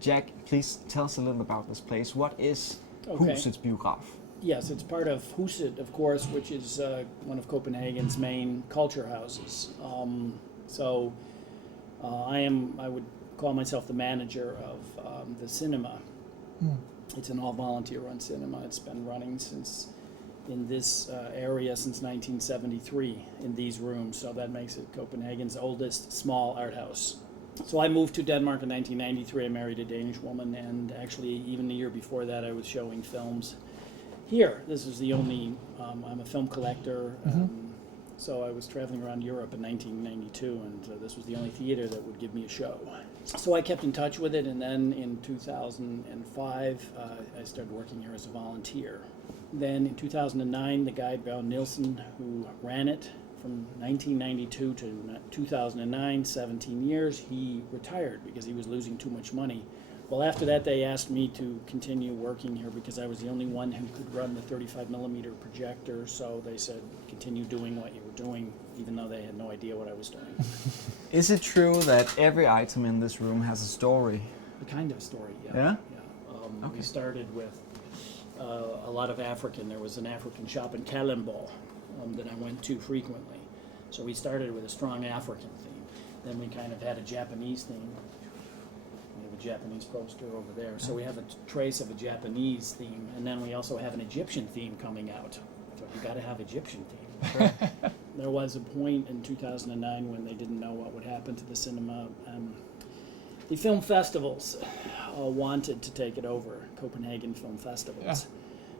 Jack, please tell us a little about this place. What is Husets Biograf? Yes, it's part of Huset, of course, which is one of Copenhagen's main culture houses. I would call myself the manager of the cinema. It's an all-volunteer-run cinema. It's been running in this area since 1973 in these rooms, so that makes it Copenhagen's oldest small art house. So I moved to Denmark in 1993. I married a Danish woman, and actually even the year before that I was showing films here. This is the only, I'm a film collector, so I was traveling around Europe in 1992, and this was the only theater that would give me a show. So I kept in touch with it, and then in 2005 I started working here as a volunteer. Then in 2009, the guy Bjørn Nielsen, who ran it from 1992 to 2009, 17 years, he retired because he was losing too much money. Well, after that, they asked me to continue working here because I was the only one who could run the 35mm projector, so they said, continue doing what you were doing, even though they had no idea what I was doing. Is it true that every item in this room has a story? A kind of story, yeah. Yeah? Okay. We started with a lot of African. There was an African shop in Kalundborg that I went to frequently. So we started with a strong African theme. Then we kind of had a Japanese theme. We have a Japanese poster over there. So we have a trace of a Japanese theme. And then we also have an Egyptian theme coming out. So you got to have Egyptian theme. There was a point in 2009 when they didn't know what would happen to the cinema. The film festivals wanted to take it over, Copenhagen Film Festivals,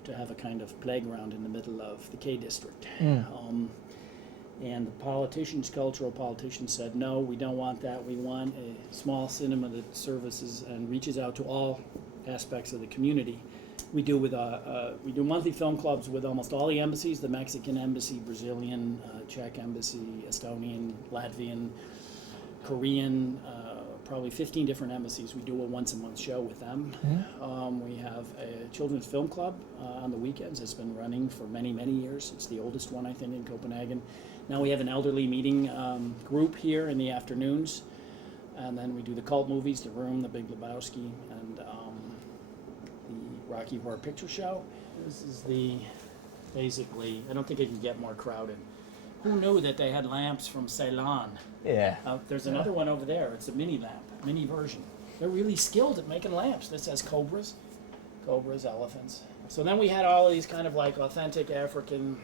to have a kind of playground in the middle of the K district. And the politicians, cultural politicians, said, no, we don't want that. We want a small cinema that services and reaches out to all aspects of the community. We do monthly film clubs with almost all the embassies, the Mexican embassy, Brazilian, Czech embassy, Estonian, Latvian, Korean, probably 15 different embassies. We do a once-a-month show with them. We have a children's film club on the weekends. It's been running for many, many years. It's the oldest one, I think, in Copenhagen. Now we have an elderly meeting group here in the afternoons. And then we do the cult movies, The Room, The Big Lebowski, and the Rocky Horror Picture Show. This is basically, I don't think it can get more crowded. Who knew that they had lamps from Ceylon? Yeah. There's another one over there. It's a mini lamp, mini version. They're really skilled at making lamps. This has cobras, elephants. So then we had all of these kind of like authentic African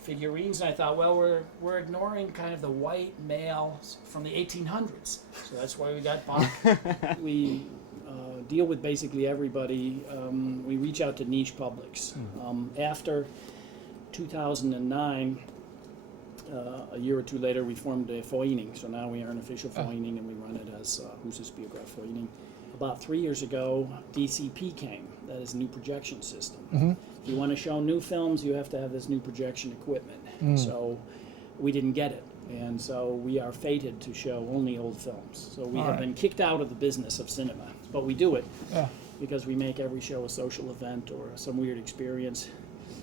figurines, and I thought, well, we're ignoring kind of the white males from the 1800s. So that's why we got Bach. We deal with basically everybody. We reach out to niche publics. After 2009, a year or two later, we formed a forening. So now we are an official forening, and we run it as Husets Biograf Forening. About 3 years ago, DCP came. That is a new projection system. If you want to show new films, you have to have this new projection equipment. So we didn't get it. And so we are fated to show only old films. So we have been kicked out of the business of cinema. But we do it because we make every show a social event or some weird experience.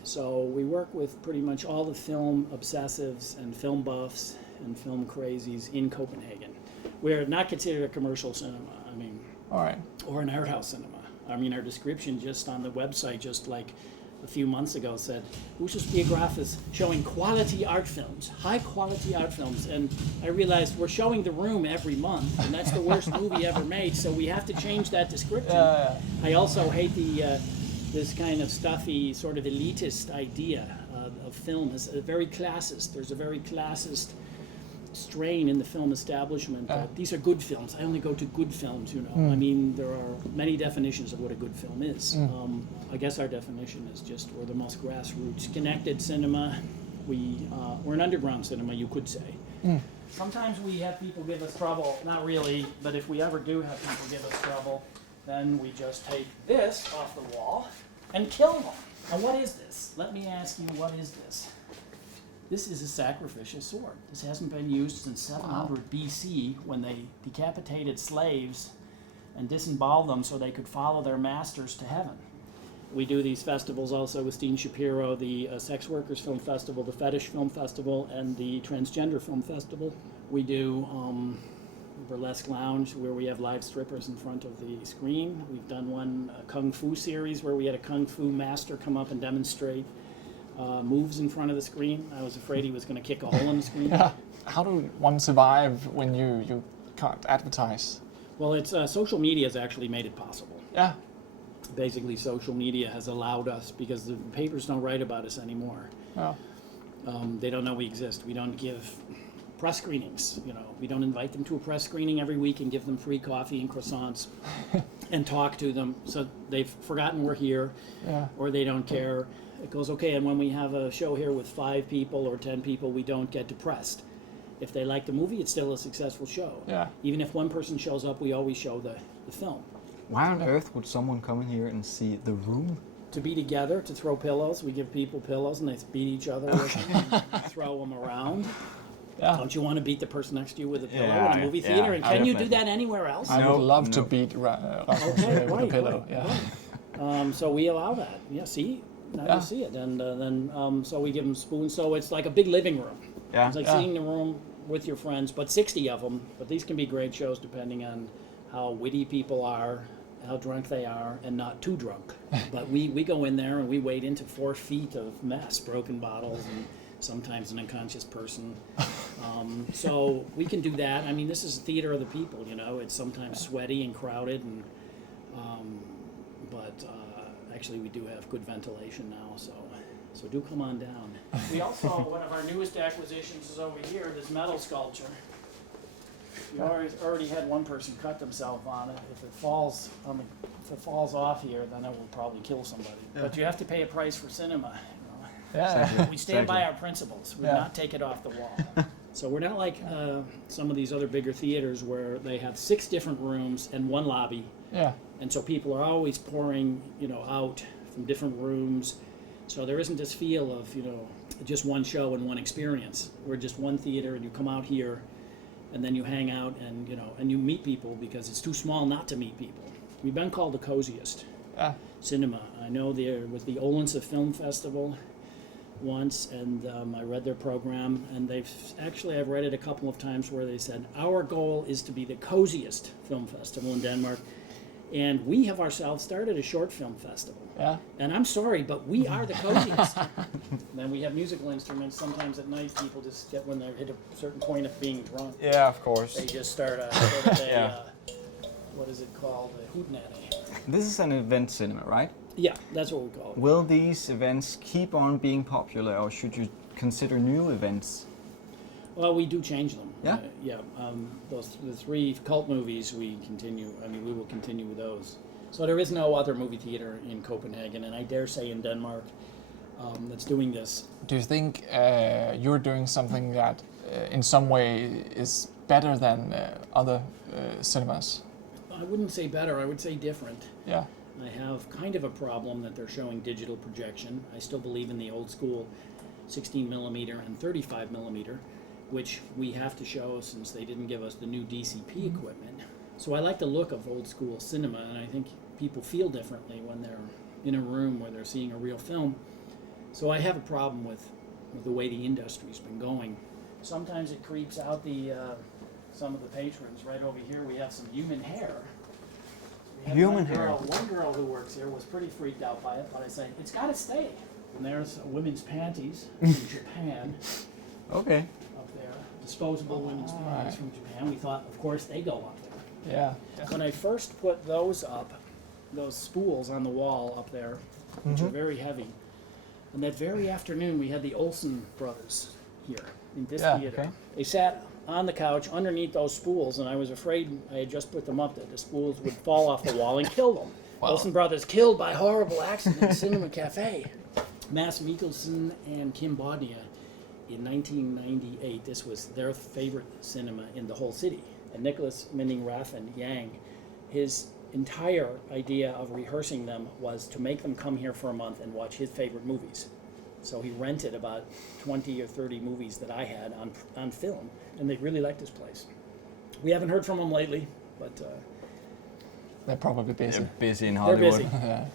So we work with pretty much all the film obsessives and film buffs and film crazies in Copenhagen. We're not considered a commercial cinema, or an art house cinema. I mean, our description just on the website, just like a few months ago, said, Husets Biograf is showing quality art films, high quality art films. And I realized we're showing The Room every month, and that's the worst movie ever made, so we have to change that description. I also hate this kind of stuffy, sort of elitist idea of film as a very classist. There's a very classist strain in the film establishment that these are good films. I only go to good films, you know. I mean, there are many definitions of what a good film is. I guess our definition is just we're the most grassroots, connected cinema. We're an underground cinema, you could say. Sometimes we have people give us trouble. Not really, but if we ever do have people give us trouble, then we just take this off the wall and kill them. And what is this? Let me ask you, what is this? This is a sacrificial sword. This hasn't been used since 700 BC when they decapitated slaves and disemboweled them so they could follow their masters to heaven. We do these festivals also with Steen Shapiro, the Sex Workers Film Festival, the Fetish Film Festival, and the Transgender Film Festival. We do burlesque lounge where we have live strippers in front of the screen. We've done one kung fu series where we had a kung fu master come up and demonstrate moves in front of the screen. I was afraid he was going to kick a hole in the screen. Yeah. How do one survive when you can't advertise? Well, it's social media has actually made it possible. Yeah. Basically, social media has allowed us, because the papers don't write about us anymore. Yeah. They don't know we exist. We don't give press screenings. We don't invite them to a press screening every week and give them free coffee and croissants and talk to them. So they've forgotten we're here, or they don't care. It goes, okay, and when we have a show here with 5 people or 10 people, we don't get depressed. If they like the movie, it's still a successful show. Yeah. Even if one person shows up, we always show the film. Why on earth would someone come in here and see The Room? To be together, to throw pillows. We give people pillows and they beat each other with them and throw them around. Yeah. Don't you want to beat the person next to you with a pillow Yeah, in a movie theater? And can you do definitely. that anywhere else? I would love to beat Rasmus with a pillow. So we allow that. Yeah, see? Now you see it. And then so we give them spoons. So it's like a big living room. Yeah. It's like seeing the room with your friends, but 60 of them. But these can be great shows depending on how witty people are, how drunk they are, and not too drunk. But we go in there and we wade into 4 feet of mess, broken bottles, and sometimes an unconscious person. So we can do that. I mean, this is a theater of the people, It's sometimes sweaty and crowded, and but actually we do have good ventilation now, so do come on down. We also, one of our newest acquisitions is over here, this metal sculpture. We already had one person cut themselves on it. If it falls off here, then it will probably kill somebody. Yeah. But you have to pay a price for cinema. Yeah. We stand by our principles. We not take it off the wall. So we're not like some of these other bigger theaters where they have 6 different rooms and 1 lobby. Yeah. And so people are always pouring, out from different rooms. So there isn't this feel of, just one show and one experience. We're just one theater, and you come out here, and then you hang out, and and you meet people because it's too small not to meet people. We've been called the coziest cinema. I know there was the Olense Film Festival once, and I read their program, and I've read it a couple of times where they said, our goal is to be the coziest film festival in Denmark. And we have ourselves started a short film festival. Yeah. And I'm sorry, but we are the coziest. Then we have musical instruments. Sometimes at night people just get, when they hit a certain point of being drunk, Yeah, of course. they just start what is it called? A hootenanny. This is an event cinema, right? Yeah, that's what we call it. Will these events keep on being popular, or should you consider new events? Well, we do change them. Yeah? The 3 cult movies, we will continue with those. So there is no other movie theater in Copenhagen, and I dare say in Denmark, that's doing this. Do you think you're doing something that in some way is better than other cinemas? I wouldn't say better, I would say different. Yeah. I have kind of a problem that they're showing digital projection. I still believe in the old school 16 millimeter and 35 millimeter, which we have to show since they didn't give us the new DCP equipment. So I like the look of old school cinema, and I think people feel differently when they're in a room where they're seeing a real film. So I have a problem with the way the industry's been going. Sometimes it creeps out some of the patrons. Right over here we have some human hair. One girl who works here was pretty freaked out by it, but I say, it's got to stay. And there's women's panties from Japan. Okay. Up there, disposable women's panties from Japan. We thought, of course, they go up there. Yeah. When I first put those up, those spools on the wall up there, which are very heavy, and that very afternoon we had the Olsen brothers here in this theater. Okay. They sat on the couch underneath those spools, and I was afraid I had just put them up that the spools would fall off the wall and kill them. Wow. Olsen brothers killed by horrible accident in Cinema Cafe. Mads Mikkelsen and Kim Bodnia in 1998. This was their favorite cinema in the whole city. And Nicholas Minding Raffen Yang, his entire idea of rehearsing them was to make them come here for a month and watch his favorite movies. So he rented about 20 or 30 movies that I had on film, and they really liked this place. We haven't heard from them lately, but They're probably busy. They're busy in they're Hollywood. busy. Yeah.